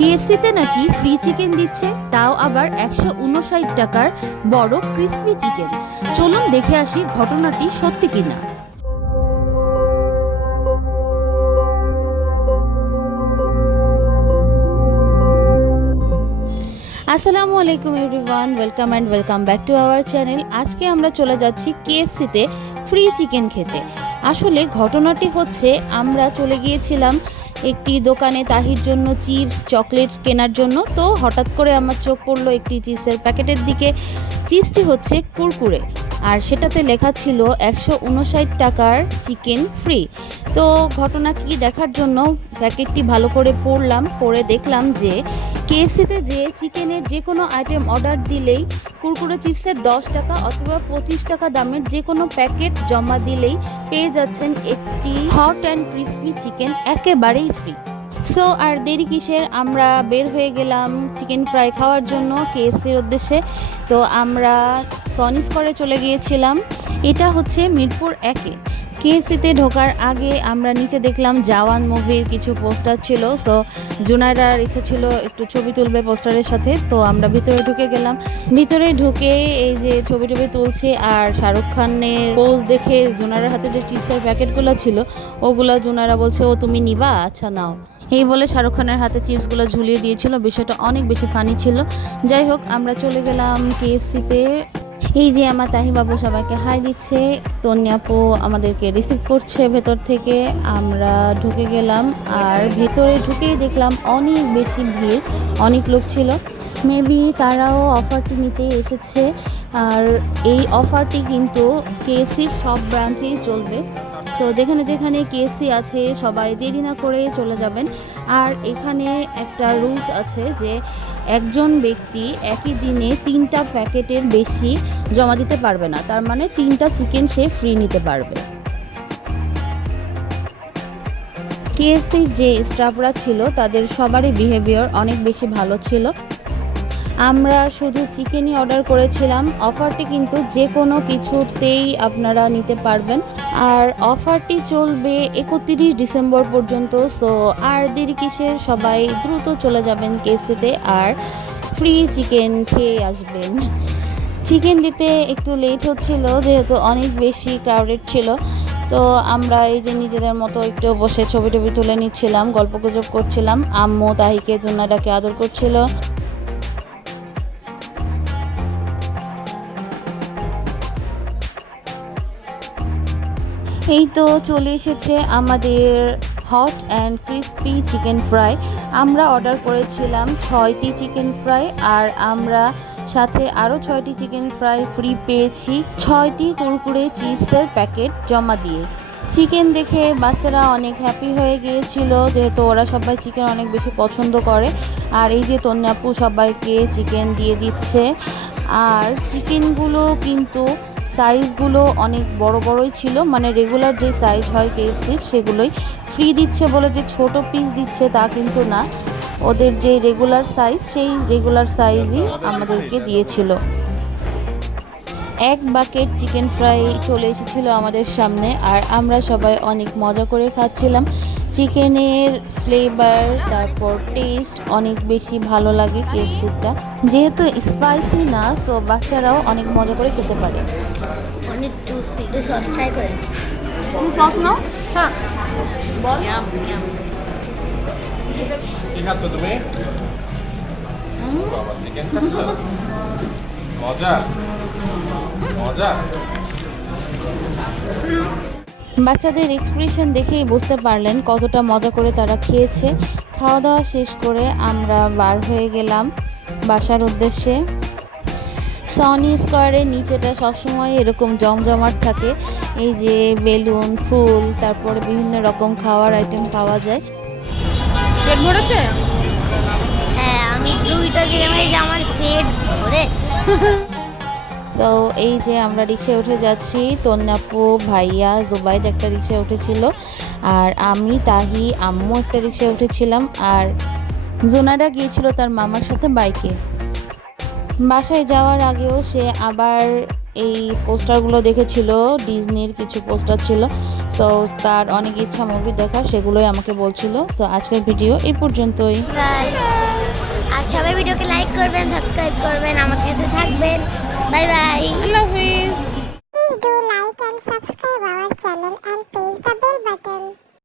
কেএফসিতে নাকি free chicken দিচ্ছে, তাও আবার 159 টাকার বড় ক্রিস্পি চিকেন। চলুন দেখে আসি ঘটনাটি সত্যি কিনা। আসসালামু আলাইকুম everyone, welcome back to our channel. আজকে আমরা চলে যাচ্ছি কেএফসিতে ফ্রি চিকেন খেতে। আসলে ঘটনাটি হচ্ছে, আমরা চলে গিয়েছিলাম একটি দোকানে তাহির জন্য চিপস চকলেট কেনার জন্য। তো হঠাৎ করে আমার চোখ পড়লো একটি চিপসের প্যাকেটের দিকে। চিপসটি হচ্ছে কুরকুরে, আর সেটাতে লেখা ছিল 159 টাকার চিকেন ফ্রি। তো ঘটনা কি দেখার জন্য প্যাকেটটি ভালো করে পড়ে দেখলাম যে কেএফসিতে যে চিকেনের যে কোনো আইটেম অর্ডার দিলেই কুরকুরে চিপসের 10 টাকা অথবা 25 টাকা দামের যে কোনো প্যাকেট জমা দিলেই পেয়ে যাচ্ছেন একটি হট অ্যান্ড ক্রিস্পি চিকেন একেবারেই ফ্রি। সো আর দেরি কিসের, আমরা বের হয়ে গেলাম চিকেন ফ্রাই খাওয়ার জন্য কেএফসির উদ্দেশ্যে। তো আমরা সনি স্কোয়ারে চলে গিয়েছিলাম, এটা হচ্ছে মিরপুর 1-এ। কেএফসিতে ঢোকার আগে আমরা নিচে দেখলাম জওয়ান মুভির কিছু পোস্টার ছিল। সো জুনাইরার ইচ্ছা ছিল একটু ছবি তুলবে পোস্টারের সাথে। তো আমরা ভিতরে ঢুকে গেলাম। ভিতরে ঢুকে এই যে ছবি তুলছি, আর শাহরুখ খানের পোজ দেখে জুনাইরার হাতে যে চিপসের প্যাকেটগুলো ছিল ওগুলো জুনাইরা বলছে, ও তুমি নিবা, আচ্ছা নাও, এই বলে শাহরুখ খানের হাতে চিপসগুলো ঝুলিয়ে দিয়েছিল। বিষয়টা অনেক বেশি ফানি ছিল। যাই হোক, আমরা চলে গেলাম কেএফসিতে। এই যে আমার তাহি বাবু সবাইকে হাই দিচ্ছে, তন্নি আপু আমাদেরকে রিসিভ করছে ভেতর থেকে। আমরা ঢুকে গেলাম, আর ভেতরে ঢুকেই দেখলাম অনেক বেশি ভিড়, অনেক লোক ছিল। মেবি তারাও অফারটি নিতে এসেছে। আর এই অফারটি কিন্তু কেএফসির সব ব্রাঞ্চেই চলবে। সো যেখানে যেখানে কেএফসি আছে সবাই দেরি না করে চলে যাবেন। আর এখানে একটা রুলস আছে যে একজন ব্যক্তি একই দিনে 3টা প্যাকেটের বেশি জমা দিতে পারবে না, তার মানে 3টা চিকেন সে ফ্রি নিতে পারবে। কেএফসির যে স্টাফরা ছিল তাদের সবারই বিহেভিয়ার অনেক বেশি ভালো ছিল। আমরা শুধু চিকেনই অর্ডার করেছিলাম। অফারটি কিন্তু যে কোনো কিছুতেই আপনারা নিতে পারবেন, আর অফারটি চলবে 31 ডিসেম্বর পর্যন্ত। সো আর দেরি কিসের, সবাই দ্রুত চলে যাবেন কেএফসিতে আর ফ্রি চিকেন খেয়ে আসবেন। চিকেন দিতে একটু লেট হচ্ছিল যেহেতু অনেক বেশি ক্রাউডেড ছিল। তো আমরা এই যে নিজেদের মতো একটু বসে ছবি তুলে নিচ্ছিলাম, গল্পগুজব করছিলাম। আম্মু তাহিকে জুনাইরাকে আদর করছিল। এই তো চলে এসেছে আমাদের hot and crispy chicken fry. আমরা অর্ডার করেছিলাম 6টি চিকেন ফ্রাই, আর আমরা সাথে আরও 6টি চিকেন ফ্রাই ফ্রি পেয়েছি 6টি কুরকুরে চিপসের প্যাকেট জমা দিয়ে। চিকেন দেখে বাচ্চারা অনেক হ্যাপি হয়ে গিয়েছিল, যেহেতু ওরা সবাই চিকেন অনেক বেশি পছন্দ করে। আর এই যে তন্নি আপু সবাইকে চিকেন দিয়ে দিচ্ছে। আর চিকেনগুলো কিন্তু সাইজগুলো অনেক বড়ই ছিল, মানে রেগুলার যে সাইজ হয় কেএফসির সেগুলোই ফ্রি দিচ্ছে বলে যে ছোট পিস দিচ্ছে তা কিন্তু না, ওদের যে রেগুলার সাইজ সেই রেগুলার সাইজই আমাদেরকে দিয়েছিল। এক বাকেট চিকেন ফ্রাই চলে এসেছিল আমাদের সামনে, আর আমরা সবাই অনেক মজা করে খাচ্ছিলাম। চিকেনের ফ্লেভার তারপর টেস্ট অনেক বেশি ভালো লাগে কেএফসিটা, যেহেতু স্পাইসি না, সো বাচ্চারাও অনেক মজা করে খেতে পারে। অনেক জুসি, সস ট্রাই করেন। সস নাও। হ্যাঁ, বল। কি খাচ্ছ তুমি? বাবা, চিকেন খাচ্ছ? মজা মজা। বাচ্চাদের এক্সপ্রেশন দেখেই বুঝতে পারলেন কতটা মজা করে তারা খেয়েছে। খাওয়া দাওয়া শেষ করে আমরা বার হয়ে গেলাম বাসার উদ্দেশ্যে। সনি স্কোয়ারের নিচেটা সবসময় এরকম জমজমাট থাকে, এই যে বেলুন, ফুল, তারপরে বিভিন্ন রকম খাওয়ার আইটেম পাওয়া যায়। পেট ভরেছে? হ্যাঁ, আমি 2টা জিনিস যে আমার পেট ভরে। তো এই যে আমরা রিক্সায় উঠে যাচ্ছি, তন্নাপু, ভাইয়া, জুবাইদ একটা রিক্সায় উঠেছিল, আর আমি, তাহি, আম্মু একটা রিক্সায় উঠেছিলাম, আর জুনাইরা গিয়েছিল তার মামার সাথে বাইকে। বাসায় যাওয়ার আগেও সে আবার এই পোস্টারগুলো দেখেছিল, ডিজনির কিছু পোস্টার ছিল। সো তার অনেক ইচ্ছা মুভি দেখার, সেগুলোই আমাকে বলছিল। সো আজকের ভিডিও এই পর্যন্তই। বাই। আর সবাই ভিডিওকে লাইক করবেন, সাবস্ক্রাইব করবেন, আমার সাথে থাকবেন। Bye bye. Allah Hafiz. Please do like and subscribe our channel and press the